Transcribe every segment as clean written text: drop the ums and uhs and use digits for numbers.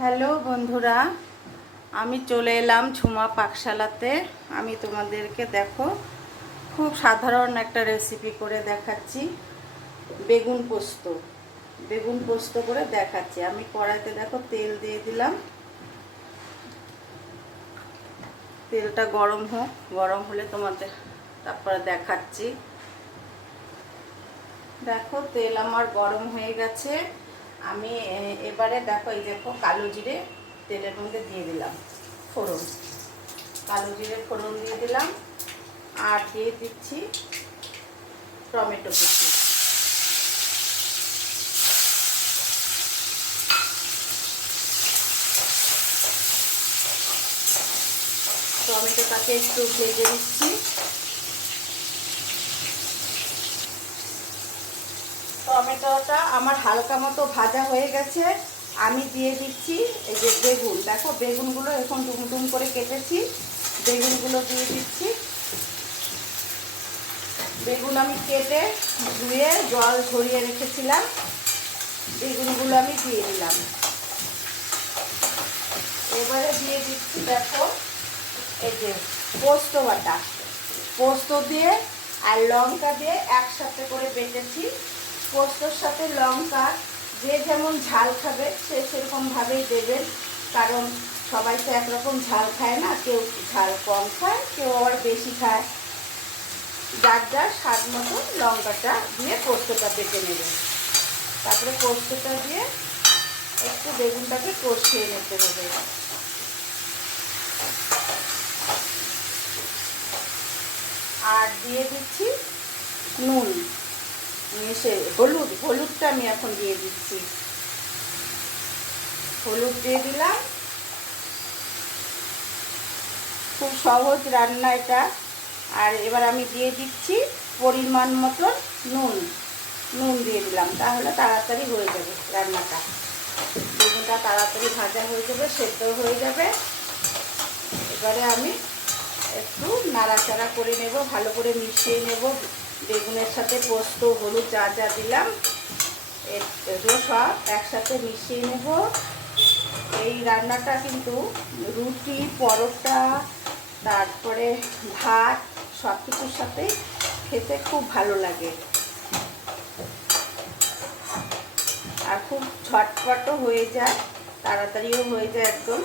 Hello বন্ধুরা, আমি চলে এলাম ঝুমা পাকশালাতে। আমি তোমাদেরকে দেখো খুব সাধারণ একটা রেসিপি করে দেখাচ্ছি। বেগুন পোস্ত বেগুন পোস্ত করে দেখাচ্ছি। আমি কড়াইতে দেখো তেল দিয়ে দিলাম। তেলটা গরম হোক, গরম হলে তোমাদের তারপরে দেখাচ্ছি। দেখো তেল আমার গরম হয়ে গেছে। আমি এবারে দেখো এই দেখো কালো জিরে তেলের মধ্যে দিয়ে দিলাম, ফোড়ন, কালো জিরে ফোড়ন দিয়ে দিলাম। আর দিয়ে দিচ্ছি টমেটো কুচি। টমেটোটাকে একটু ভেজে দিচ্ছি। টমেটোটা আমার হালকা মতো ভাজা হয়ে গেছে। আমি দিয়ে দিচ্ছি এই যে বেগুন, দেখো বেগুনগুলো এখন ডুম করে কেটেছি, বেগুনগুলো দিয়ে দিচ্ছি। বেগুন আমি কেটে ধুয়ে জল ঝরিয়ে রেখেছিলাম, বেগুনগুলো আমি দিয়ে দিলাম। এবারে দিয়ে দিচ্ছি দেখো এই যে পোস্ত বাটা, পোস্ত দিয়ে আর লঙ্কা দিয়ে একসাথে করে বেটেছি। পোস্তর সাথে লঙ্কা যে যেমন ঝাল খাবে সে সেরকমভাবেই দেবেন, কারণ সবাই তো একরকম ঝাল খায় না, কেউ ঝাল কম খায়, কেউ আবার বেশি খায়। যার যার স্বাদ মতো লঙ্কাটা দিয়ে পোস্তটা বেটে নেবেন। তারপরে পোস্তটা দিয়ে একটু বেগুনটাকে কষিয়ে নিতে হবে। আর দিয়ে দিচ্ছি নুন, হলুদটা আমি এখন দিয়ে দিচ্ছি। হলুদ দিয়ে দিলাম। খুব সহজ রান্না এটা। আর এবার আমি দিয়ে দিচ্ছি পরিমাণ মতন নুন দিয়ে দিলাম, তাহলে তাড়াতাড়ি হয়ে যাবে রান্নাটা। বেগুনটা তাড়াতাড়ি ভাজা হয়ে যাবে, সেদ্ধ হয়ে যাবে। এবারে আমি একটু নাড়াচাড়া করে নেব, ভালো করে মিশিয়ে নেব বেগুনের সাথে পোস্ত হলুদ যা যা দিলাম এগুলো সব একসাথে মিশিয়ে নেব। এই রান্নাটা কিন্তু রুটি, পরোটা, তারপরে ভাত সব কিছুর সাথেই খেতে খুব ভালো লাগে। আর খুব ঝটপটও হয়ে যায়, তাড়াতাড়িও হয়ে যায় একদম।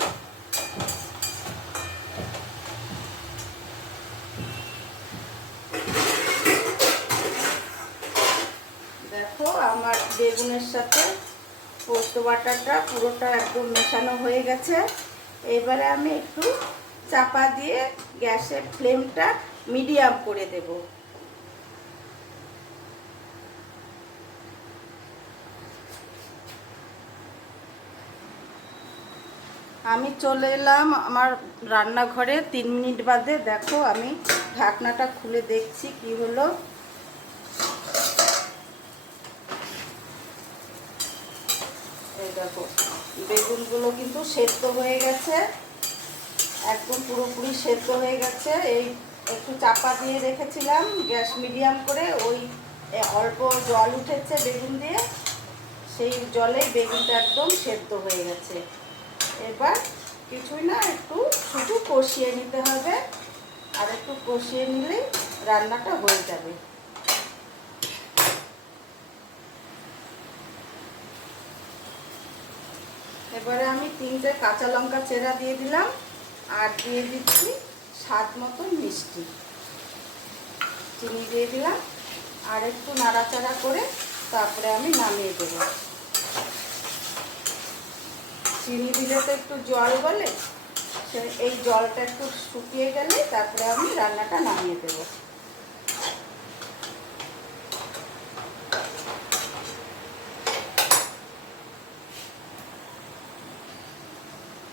দেখো আমার বেগুনের সাথে পোস্ত বাটাটা পুরোটা একদম মেশানো হয়ে গেছে। এবারে আমি একটু চাপা দিয়ে গ্যাসের ফ্লেমটা মিডিয়াম করে দেব। আমি চলে এলাম আমার রান্নাঘরে 3 মিনিট বাদে। দেখো আমি ঢাকনাটা খুলে দেখছি কি হলো। এই দেখো বেগুনগুলো কিন্তু সেদ্ধ হয়ে গেছে, একদম পুরোপুরি সেদ্ধ হয়ে গেছে। এই একটু চাপা দিয়ে রেখেছিলাম গ্যাস মিডিয়াম করে, ওই অল্প জল উঠেছে বেগুন দিয়ে, সেই জলে বেগুনটা একদম সেদ্ধ হয়ে গেছে। এবার কিছুই না, একটু শুধু কষিয়ে নিতে হবে, আর একটু কষিয়ে নিলেই রান্নাটা হয়ে যাবে। এবারে আমি 3টে কাঁচা লঙ্কা চেরা দিয়ে দিলাম, আর দিয়ে দিচ্ছি স্বাদ মতো মিষ্টি, চিনি দিয়ে দিলাম। আর একটু নাড়াচাড়া করে তারপরে আমি নামিয়ে দেব। চিনি দিলে তো একটু জল বলে, এই জলটা একটু শুকিয়ে গেলে তারপরে আমি রান্নাটা নামিয়ে দেব।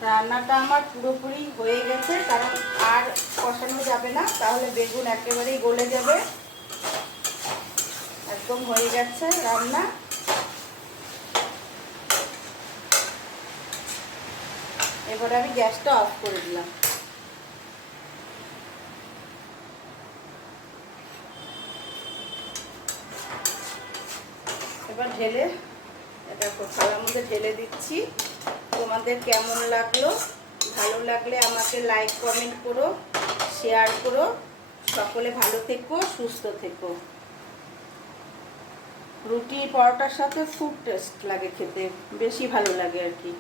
রান্নাটা আমার পুরোপুরি হয়ে গেছে, কারণ আর কষানো যাবে না, তাহলে বেগুন একেবারেই গলে যাবে। একদম হয়ে গেছে রান্না। এবারে আমি গ্যাসটা অফ করে দিলাম। এবার ঢেলে, এটা থালার মধ্যে ঢেলে দিচ্ছি। তোমাদের কেমন লাগলো, ভালো লাগলে আমাকে লাইক কমেন্ট করো, শেয়ার করো। সকলে ভালো থেকো, সুস্থ থেকো। রুটি পরোটার সাথে খুব টেস্ট লাগে খেতে, বেশি ভালো লাগে আর কি।